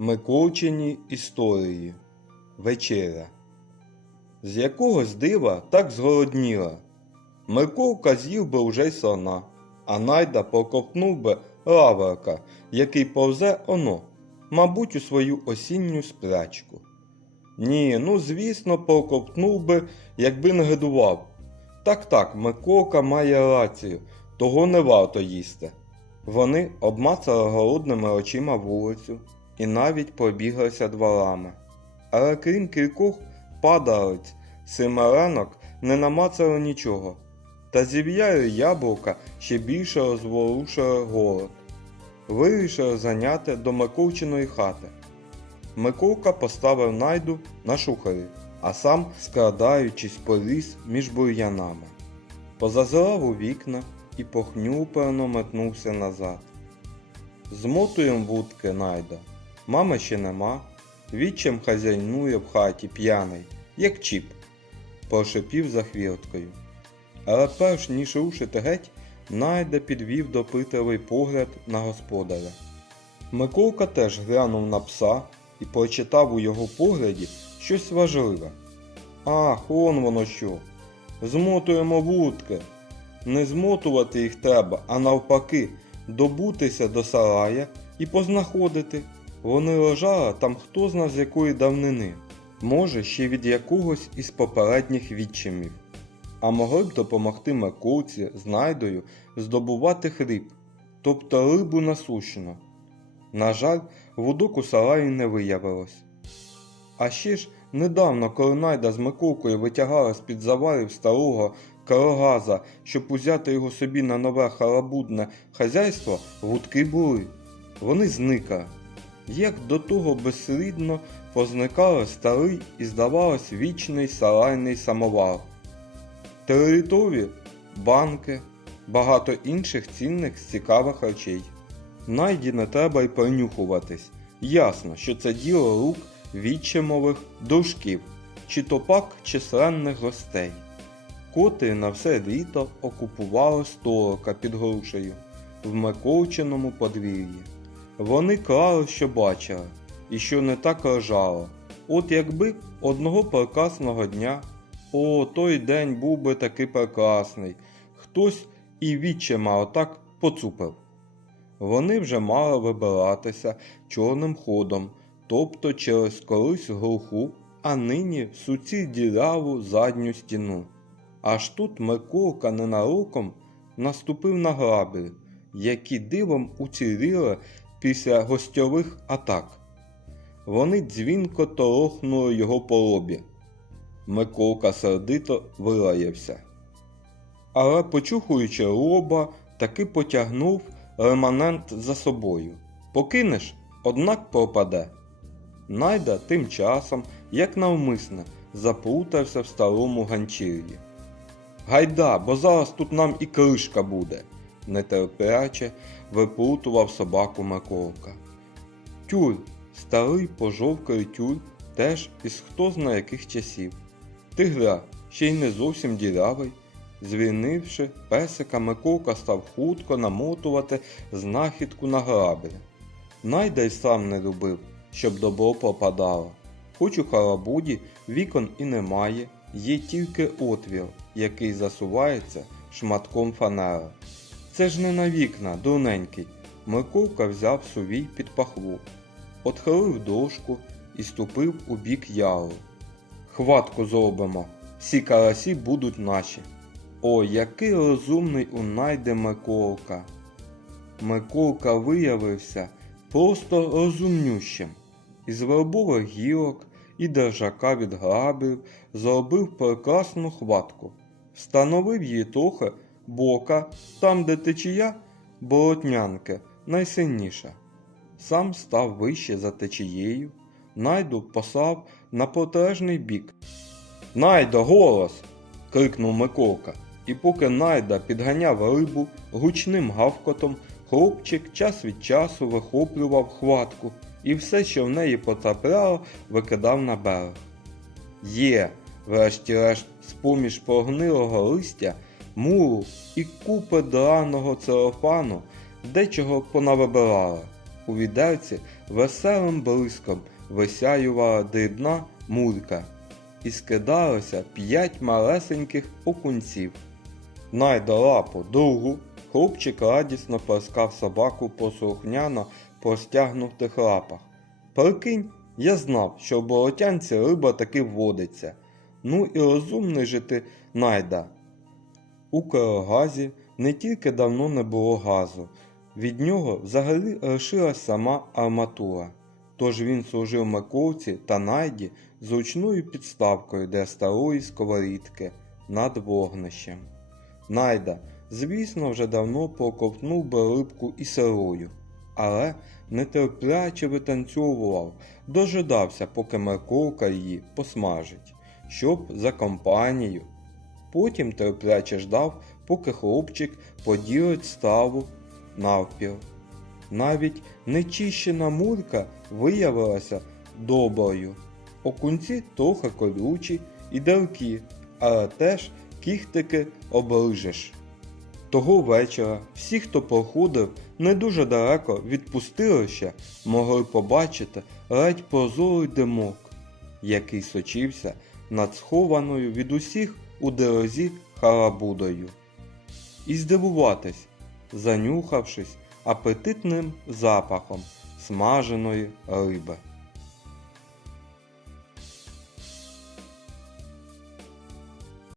Миколчині історії. Вечеря. З якогось дива так зголодніла. Миколка з'їв би уже й слона, а найда проковтнув би лаврика, який повзе оно, мабуть, у свою осінню сплячку. Ні, ну звісно, проковтнув би, якби не гидував. Так так, Миколка має рацію, того не варто їсти. Вони обмацали голодними очима вулицю і навіть пробіглися дворами. Але крім кількох падалиць, семеренок не намацали нічого, та зів'яли яблука ще більше розворушили голод. Вирішили заняти до Миколчиної хати. Миколка поставив найду на шухері, а сам, скрадаючись, поліз між бур'янами. Позазирав у вікна і похнюпано метнувся назад. Змотуєм вудки найда. Мами ще нема. Відчим хазяйнує в хаті п'яний, як чіп, прошипів за хвірткою. Але перш ніж рушити геть, найда підвів допитливий погляд на господаря. Миколка теж глянув на пса і прочитав у його погляді щось важливе. Ах, он воно що. Змотуємо вудки. Не змотувати їх треба, а навпаки, добутися до сарая і познаходити. Вони лежали там хто зна з якої давнини, може ще від якогось із попередніх відчимів. А могли б допомогти Миколці з найдою здобувати хліб, тобто рибу насущну. На жаль, вудок у сараї не виявилось. А ще ж недавно, коли Найда з Миколкою витягали з-під завалів старого карагаза, щоб узяти його собі на нове халабудне хазяйство, вудки були. Вони зникали. Як до того безслідно позникали старий і, здавалось, вічний сарайний самовар. Теритові, банки, багато інших цінних цікавих речей. Найді не треба й принюхуватись. Ясно, що це діло рук відчимових дружків, чи то пак численних гостей, котрі на все літо окупували столика під грушею в Миколчиному подвір'ї. Вони крали, що бачили, і що не так лежало. От якби одного прекрасного дня, о, той день був би такий прекрасний, хтось і відчима отак поцупив. Вони вже мали вибиратися чорним ходом, тобто через колись глуху, а нині суці діряву задню стіну. Аж тут Миколка ненароком наступив на грабель, які дивом уціліли після гостьових атак. Вони дзвінко торохнули його по лобі. Миколка сердито вилаявся. Але, почухуючи лоба, таки потягнув реманент за собою. Покинеш, однак пропаде. Найда тим часом, як навмисне, заплутався в старому ганчір'ї. Гайда, бо зараз тут нам і кришка буде, нетерпляче виплутував собаку Миколка. Тюль, старий пожовклий тюль, теж із хто зна яких часів. Ти гля, ще й не зовсім дірявий. Звільнивши песика, Миколка став хутко намотувати знахідку на грабель. Найда й сам не любив, щоб добро пропадало. Хоч у халабуді вікон і немає, є тільки отвір, який засувається шматком фанери. Це ж не на вікна, дурненький. Миколка взяв сувій під пахву, отхилив дошку і ступив у бік яру. Хватку зробимо, всі карасі будуть наші. О, який розумний у найде Миколка. Миколка виявився просто розумнющим. Із вербових гілок і держака від грабів зробив прекрасну хватку, встановив її трохи бока, там, де течія болотнянки найсильніша. Сам став вище за течією, найду послав на протилежний бік. Найдо, голос! крикнув Миколка. І поки Найда підганяв рибу гучним гавкотом, хлопчик час від часу вихоплював хватку і все, що в неї потрапляло, викидав на берег. Є, врешті-решт, з-поміж прогнилого листя, муру і купи драного целофану, дечого понавибирала. У відерці веселим блиском висяювала дрібна мурка, і скидалося п'ять малесеньких окунців. Найда лапу другу, хлопчик радісно плескав собаку по слухняно простягнутих лапах. Прикинь, я знав, що в болотянці риба таки водиться. Ну і розумний же ти найда. У Карагазі не тільки давно не було газу, від нього взагалі лишилась сама арматура. Тож він служив Миколці та найді зручною підставкою для старої сковорідки над вогнищем. Найда, звісно, вже давно проковтнув би рибку і сирою, але нетерпляче витанцьовував, дожидався, поки Миколка її посмажить, щоб за компанію. Потім терпляче ждав, поки хлопчик поділить страву навпіл. Навіть нечищена мурка виявилася доброю. Окунці трохи колючі і далкі, але теж кіхтики оближеш. Того вечора всі, хто проходив не дуже далеко від пустилища, могли побачити ледь прозорий димок, який сочився над схованою від усіх у дорозі халабудою. І здивуватись, занюхавшись апетитним запахом смаженої риби.